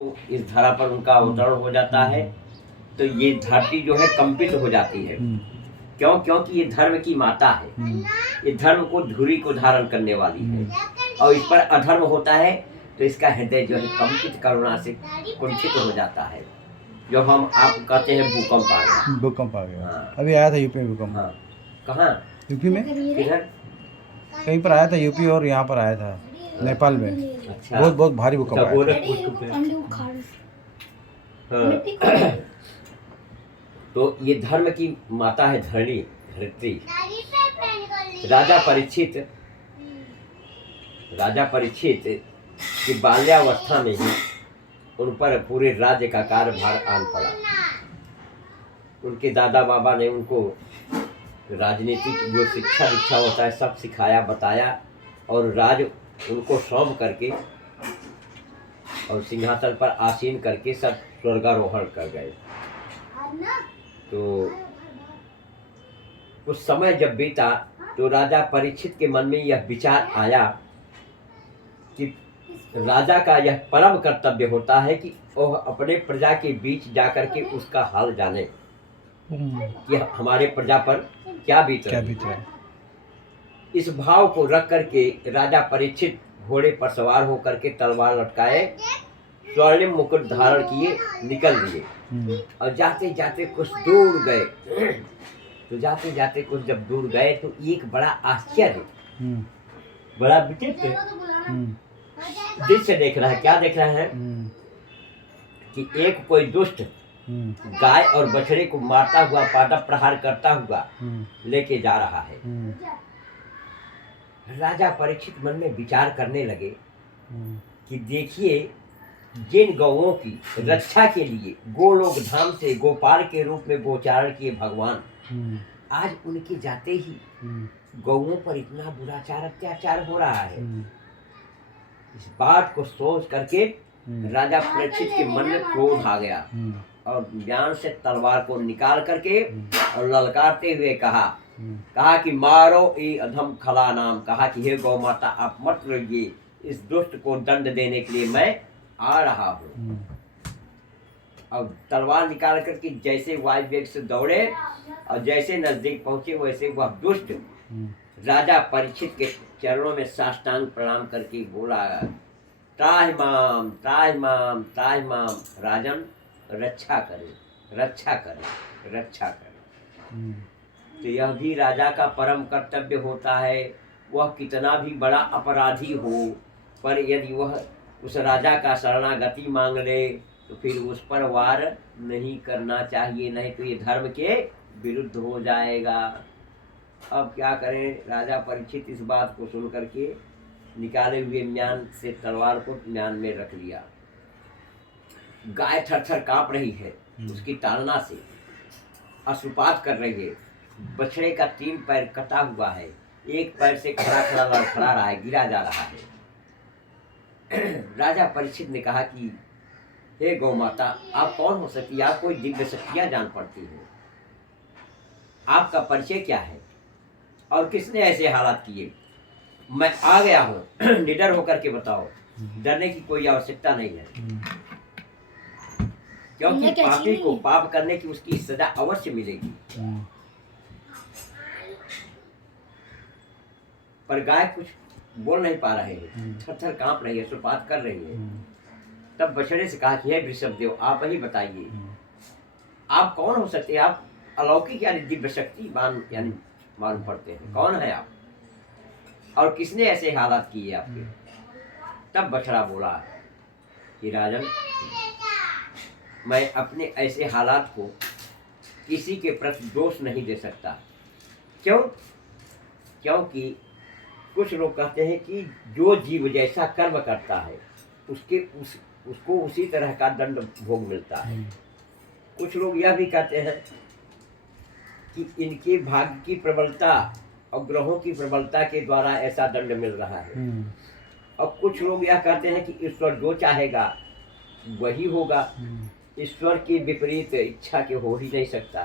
इस धरा पर उनका अवतरण हो जाता है तो ये धरती जो है कंपित हो जाती है। क्यों? क्योंकि ये धर्म की माता है। ये धर्म को धुरी को धारण करने वाली है और इस पर अधर्म होता है तो इसका हृदय जो है कंपित करुणा से कुंठित हो जाता है। जो हम आप कहते हैं भूकंप आ गया। भूकंप आ गया। हाँ। अभी आया था यूपी में भूकंप। हाँ। कहाँ? यूपी में किधर? कहीं पर आया था, यूपी और यहाँ पर आया था नेपाल में। अच्छा। बहुत बहुत भारी भूकंप अच्छा, आया था। गोरखपुर हाँ। तो ये धर्म की माता है धरणी धरित्री। राजा परीक्षित की बाल्यावस्था में ही उन पर पूरे राज्य का कार्यभार आन पड़ा। उनके दादा बाबा ने उनको राजनीतिक जो शिक्षा दीक्षा होता है सब सिखाया बताया और राज उनको सौंप करके और सिंहासन पर आसीन करके सब स्वर्गारोहण कर गए। तो कुछ समय जब बीता तो राजा परीक्षित के मन में यह विचार आया कि राजा का यह परम कर्तव्य होता है कि वह अपने प्रजा के बीच जाकर के उसका हाल जाने कि हमारे प्रजा पर क्या बीत रहा है। इस भाव को रख करके राजा परीक्षित घोड़े पर सवार होकर के तलवार लटकाए स्वर्णिम मुकुट धारण किए निकल दिए और जाते जाते कुछ दूर गए। तो जाते जाते कुछ जब दूर गए तो एक बड़ा आश्चर्य बड़ा विचित्र दृश्य देख रहा है। क्या देख रहा है कि एक कोई दुष्ट गाय और बछड़े को मारता हुआ पादप प्रहार करता हुआ लेके जा रहा है। राजा परीक्षित मन में विचार करने लगे कि देखिए जिन गौओं की रक्षा के लिए गोलोक धाम से गोपाल के रूप में गोचारण किए भगवान, आज उनके जाते ही गौओं पर इतना बुराचार अत्याचार हो रहा है। इस बात को सोच करके राजा परीक्षित के मन में क्रोध आ गया और ज्ञान से तलवार को निकाल करके और ललकारते हुए कहा कि मारो ये अधम खला नाम। कहा कि हे गौ माता आप मत रहिए, इस दुष्ट को दंड देने के लिए मैं आ रहा हूँ। अब तलवार निकाल करके जैसे वायु वेग से दौड़े और जैसे नजदीक पहुंचे वैसे वह दुष्ट राजा परीक्षित के चरणों में साष्टांग प्रणाम करके बोला, त्राहि माम त्राहि माम त्राहि माम, राजन रक्षा करे रक्षा करे रक्षा करे। तो यह भी राजा का परम कर्तव्य होता है। वह कितना भी बड़ा अपराधी हो पर यदि वह उस राजा का शरणागति मांग ले तो फिर उस पर वार नहीं करना चाहिए, नहीं तो ये धर्म के विरुद्ध हो जाएगा। अब क्या करें, राजा परीक्षित इस बात को सुन करके निकाले हुए म्यान से तलवार को म्यान में रख लिया। गाय थर थर कांप रही है उसकी ताड़ना से, अश्रुपात कर रही है। बछड़े का 3 पैर कटा हुआ है, एक पैर से खड़ा खड़ा लड़खड़ा रहा है, गिरा जा रहा है। राजा परीक्षित ने कहा कि हे गौ माता आप कौन हो सकती है, आप कोई दिव्य शक्तियां जान पड़ती हो, आपका परिचय क्या है और किसने ऐसे हालात किए। मैं आ गया हूँ, निडर होकर के बताओ। डरने की कोई आवश्यकता नहीं है क्योंकि पापी को पाप करने की उसकी सजा अवश्य मिलेगी। पर गाय कुछ बोल नहीं पा रहे हैं, थर थर कांप रही है, सुपात कर रही है। तब बछड़े से कहा कि हे वृषभदेव आप ही बताइए आप कौन हो सकते हैं, आप अलौकिक यानी दिव्य शक्ति यानी मालूम पड़ते हैं, कौन है आप और किसने ऐसे हालात किए आपके। तब बछड़ा बोला कि राजन मैं अपने ऐसे हालात को किसी के प्रति दोष नहीं दे सकता। क्यों? क्योंकि कुछ लोग कहते हैं कि जो जीव जैसा कर्म करता है उसको उसी तरह का दंड भोग मिलता है। कुछ लोग यह भी कहते हैं कि इनके भाग्य की प्रबलता और ग्रहों की प्रबलता के द्वारा ऐसा दंड मिल रहा है। और कुछ लोग यह कहते हैं कि ईश्वर जो चाहेगा वही होगा, ईश्वर के विपरीत इच्छा के हो ही नहीं सकता।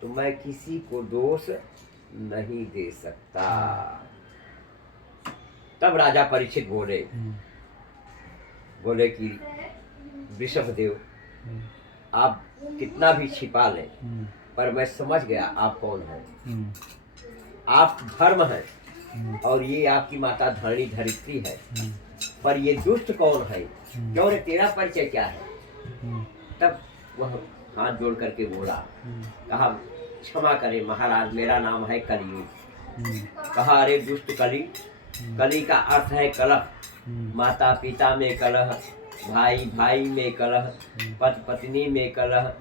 तो मैं किसी को दोष नहीं दे सकता। तब राजा परीक्षित बोले कि वृषभदेव, आप कितना भी छिपा लें, पर मैं समझ गया आप कौन हैं। आप धर्म हैं और ये आपकी माता धरणी धरित्री है, पर ये दुष्ट कौन है, क्यों रे, तेरा परिचय क्या है? तब वह हाथ जोड़ करके बोला, कहा क्षमा करे महाराज, मेरा नाम है कलियुग। कहा अरे दुष्ट कली, कली का अर्थ है कलह, माता पिता में कलह, भाई भाई में कलह, पति पत्नी में कलह,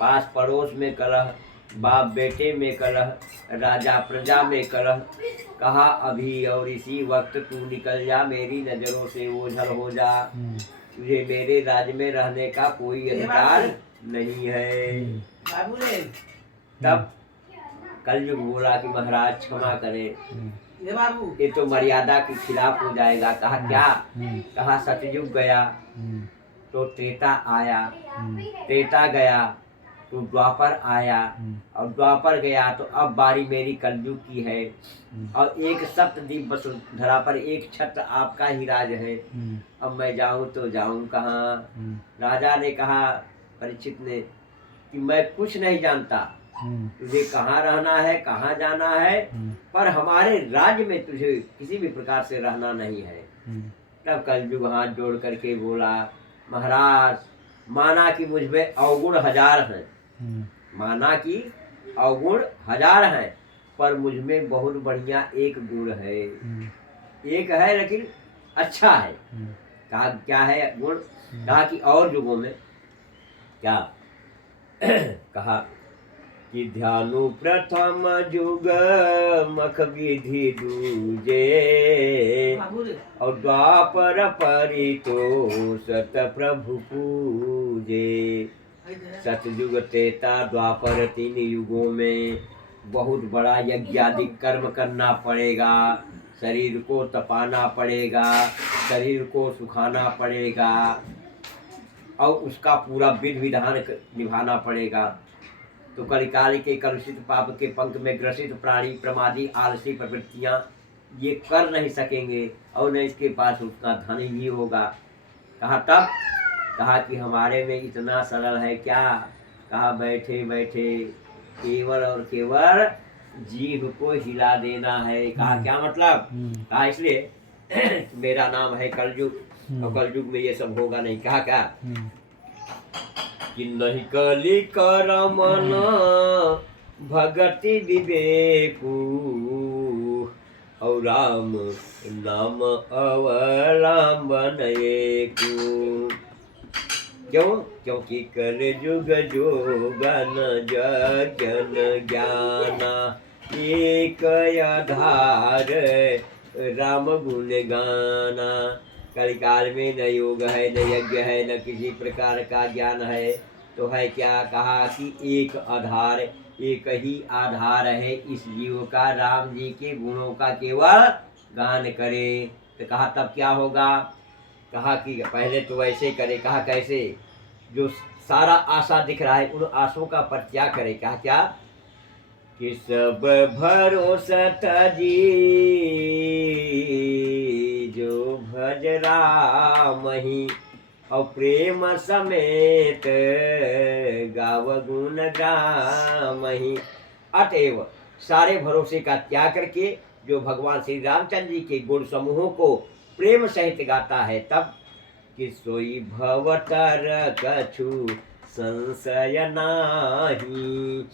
पास पड़ोस में कलह, बाप बेटे में कलह, राजा प्रजा में कलह। कहा अभी और इसी वक्त तू निकल जा, मेरी नजरों से ओझल हो जा, तुझे मेरे राज्य में रहने का कोई अधिकार नहीं है। तब कलयुग बोला कि महाराज क्षमा करें, ये तो मर्यादा के खिलाफ हो जाएगा। कहा क्या? कहा सतयुग गया तो त्रेता आया, त्रेता गया तो द्वापर आया, और द्वापर गया तो अब बारी मेरी कलयुग की है, और एक सप्तद्वीप वसुंधरा पर एक छत्र आपका ही राज है। अब मैं जाऊं तो जाऊं कहाँ? राजा ने कहा परीक्षित ने कि मैं कुछ नहीं जानता, तुझे कहाँ रहना है, कहाँ जाना है, पर हमारे राज्य में तुझे किसी भी प्रकार से रहना नहीं है। तब कलयुग हाथ जोड़ करके बोला, महाराज माना कि मुझ में अवगुण 1000 हैं, माना कि अवगुण 1000 हैं, पर मुझ में बहुत बढ़िया एक गुण है, एक है लेकिन अच्छा है। कहा क्या है गुण? कहा कि और युगों में क्या? कहा कि ध्यानु प्रथम युग मख विधि दूजे, और द्वापर परितोषत प्रभु पूजे। सतयुग त्रेता द्वापर 3 युगों में बहुत बड़ा यज्ञादिक कर्म करना पड़ेगा, शरीर को तपाना पड़ेगा, शरीर को सुखाना पड़ेगा, और उसका पूरा विधि विधान निभाना पड़ेगा। तो कलिकाल के कलुषित पाप के पंख में ग्रसित प्राणी, प्रमादी, आलसी प्रवृत्तियां ये कर नहीं सकेंगे, और न इसके पास उतना धन भी होगा। कहा तब? कहा कि हमारे में इतना सरल है क्या? कहा बैठे बैठे केवल और केवल जीभ को हिला देना है। कहा क्या मतलब? कहा इसलिए मेरा नाम है कलयुग, और कलयुग में ये सब होगा नहीं। कहा क्या? कि नहीं कली करमन भगति विवेकु, और राम नाम अवलंबन एकु। क्यों? क्योंकि कल युग जोगन जन ज्ञाना, एक आधार राम गुण गाना। कलिकाल में न योग है, न यज्ञ है, न किसी प्रकार का ज्ञान है, तो है क्या? कहा कि एक आधार, एक ही आधार है इस जीव का, राम जी के गुणों का केवल गान करे। तो कहा तब क्या होगा? कहा कि पहले तो वैसे करे। कहा कैसे? जो सारा आशा दिख रहा है उन आशों का परित्याग करे। कहा क्या? कि सब भरोसा तजी जो भज राम ही, और प्रेम समेत गाव गुण गाम ही। अतएव सारे भरोसे का त्याग करके जो भगवान श्री रामचंद्र जी के गुण समूहों को प्रेम सहित गाता है, तब कि सोई भवतर कछु संशय नाही,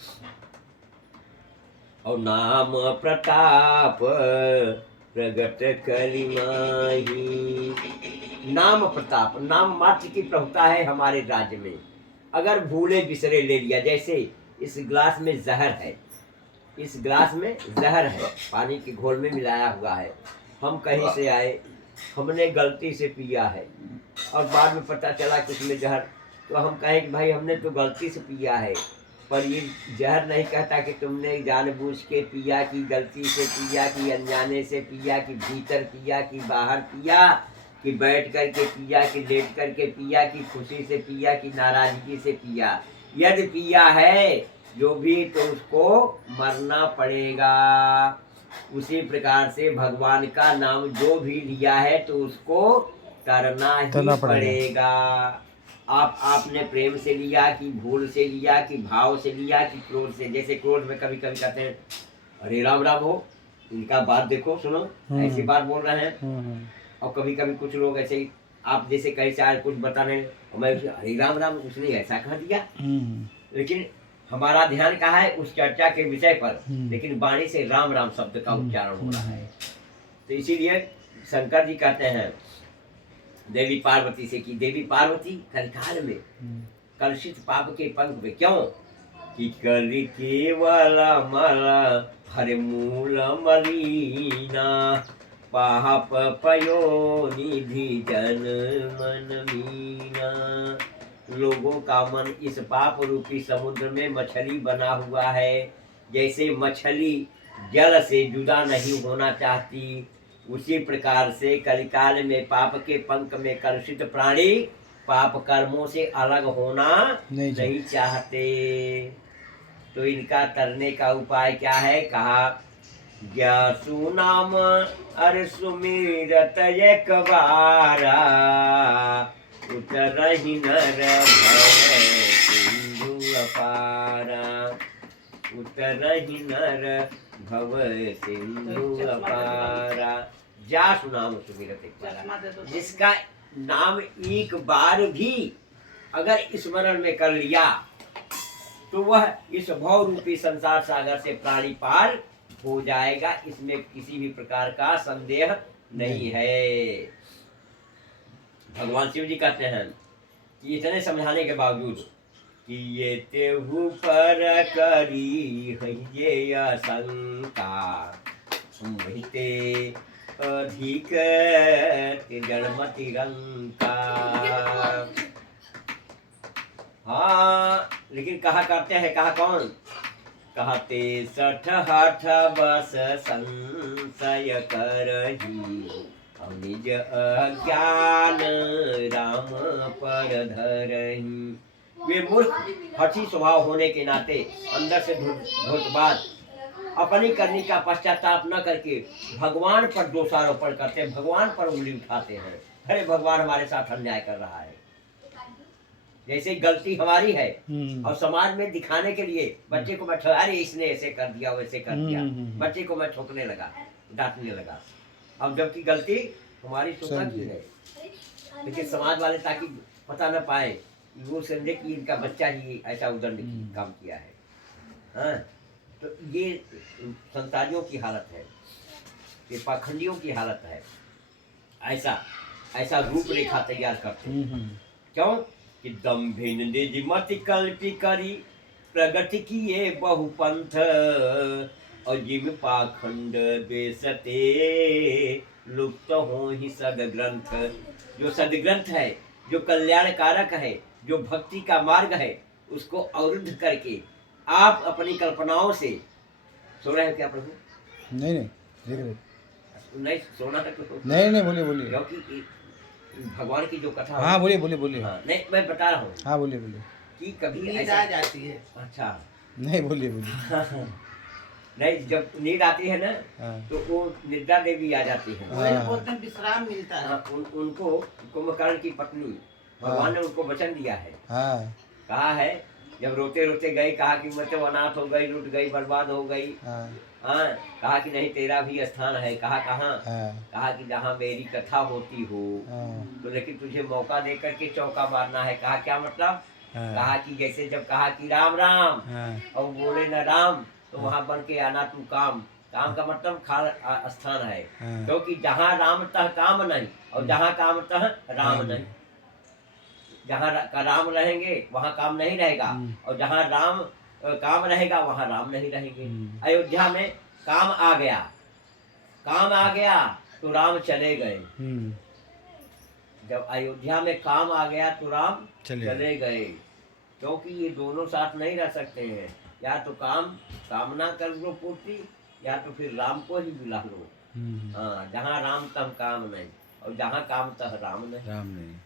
और नाम प्रताप प्रगट करि माही। नाम प्रताप, नाम मात्र की प्रभुता है हमारे राज्य में। अगर भूले बिसरे ले लिया, जैसे इस गिलास में जहर है, इस गिलास में जहर है, पानी के घोल में मिलाया हुआ है, हम कहीं से आए, हमने गलती से पिया है, और बाद में पता चला कि उसमें जहर, तो हम कहें कि भाई हमने तो गलती से पिया है, पर ये जहर नहीं कहता कि तुमने जानबूझ के पिया, कि गलती से पिया, कि अनजाने से पिया, कि भीतर पिया, कि बाहर पिया, कि बैठ करके पिया, कि लेट करके पिया, कि खुशी से पिया, कि नाराजगी से पिया। यदि पिया है जो भी, तो उसको मरना पड़ेगा। उसी प्रकार से भगवान का नाम जो भी लिया है तो उसको करना ही पड़ेगा। आपने प्रेम से लिया कि भूल से लिया कि भाव से लिया कि क्रोध से। जैसे क्रोध में कभी कभी कहते हैं अरे राम राम हो, इनका बात देखो सुनो, ऐसी बात बोल रहे हैं। और कभी कभी कुछ लोग ऐसे ही आप जैसे कहीं से कुछ बताने और मैं अरे राम राम उसने ऐसा कह दिया, लेकिन हमारा ध्यान कहाँ है उस चर्चा के विषय पर, लेकिन वाणी से राम राम शब्द का उच्चारण हो रहा है। तो इसीलिए शंकर जी कहते हैं देवी पार्वती से कि देवी पार्वती कलिकाल में कलुषित पाप के पंख में क्यों कि कलि केवल मल हर मूल मलीना पाप पयो निधि जन मन मीना। लोगों का मन इस पाप रूपी समुद्र में मछली बना हुआ है। जैसे मछली जल से जुदा नहीं होना चाहती, उसी प्रकार से कलिकाल में पाप के पंख में कलुषित प्राणी पाप कर्मों से अलग होना नहीं चाहते। तो इनका तरने का उपाय क्या है? कहा ज्ञासु नाम अर सुमिरत एक बारा उतरहि नर भव सिंधु अपारा। उतरहि नर भव सिंधु अपारा। जासु नाम सुमिरत एक बारा, जिसका नाम एक बार भी अगर स्मरण में कर लिया तो वह इस भव रूपी संसार सागर से प्राणी पार हो जाएगा। इसमें किसी भी प्रकार का संदेह नहीं है। भगवान शिव जी कहते हैं कि इतने समझाने के बावजूद कि ये तेहु पर करी है ये आशंका मोहिते अधिक जड़मति रंका। हाँ, लेकिन कहा करते हैं, कहा कौन? कहते सठ हठ बस संशय करही निज अज्ञान राम पर धरही। वे मूर्ख हठी स्वभाव होने के नाते अंदर से धूर्तबाज अपनी करनी का पश्चाताप न करके भगवान पर दोषारोपण करते हैं, भगवान पर उंगली उठाते हैं। अरे भगवान हमारे साथ अन्याय कर रहा है। जैसे गलती हमारी है और समाज में दिखाने के लिए बच्चे को मैं अरे इसने ऐसे कर दिया वैसे कर दिया, बच्चे को मैं ठोकने लगा, डांटने लगा। अब जबकि गलती हमारी स्वतः की है, लेकिन समाज वाले ताकि पता न पाए वो समझे कि इनका बच्चा ही ऐसा उदंड काम किया है। हाँ, तो ये संसारियों की हालत है, ये पाखंडियों की हालत है। ऐसा रूप रेखा तैयार करते हैं। क्यों कि दम्भिन निज मति कल्पी करी प्रगति किए बहुपंथ अजिम पाखंड बेसते लुप्त हो ही सदग्रंथ। जो सदग्रंथ है, जो कल्याण कारक है, जो भक्ति का मार्ग है, उसको अवरुद्ध करके आप अपनी कल्पनाओं से सो रहे हो क्या प्रभु? नहीं देख रहे नहीं सोना है तो नहीं बोलिए क्योंकि भगवान की जो कथा। हाँ बोलिए हाँ, नहीं मैं बता रहा हूँ। हाँ बोलिए कि कभी नींद आ जाती है। अच्छा नहीं बोलिए नहीं, जब नींद आती है ना तो वो निद्रा देवी आ जाती है। बोलते हैं विश्राम मिलता है। उनको कुंभकर्ण की पत्नी भगवान ने उनको वचन दिया है। कहा है जब रोते रोते गई, कहा कि मैं तो अनाथ हो गई, लुट गई, बर्बाद हो गई। हाँ, कहा कि नहीं तेरा भी स्थान है। कहा कहाँ? कहा कि जहाँ मेरी कथा होती हो। तो लेकिन तुझे मौका दे करके चौका मारना है। कहा क्या मतलब? कहा कि जैसे जब कहा कि राम राम और बोले न राम, तो वहाँ बन के आना तू काम। काम का मतलब खाल स्थान है, क्योंकि जहाँ राम तह काम नहीं और जहाँ काम तह राम नहीं। जहाँ राम रहेंगे वहाँ काम नहीं रहेगा, और जहाँ राम काम रहेगा वहाँ राम नहीं रहेंगे। अयोध्या में काम आ गया तो राम चले गए। जब अयोध्या में काम आ गया तो राम चले गए, क्योंकि ये दोनों साथ नहीं रह सकते हैं। या तो कामना कर लो पूर्ति, या तो फिर राम को ही बुला लो। हाँ, जहाँ राम तह काम नहीं और जहाँ काम तह राम नहीं।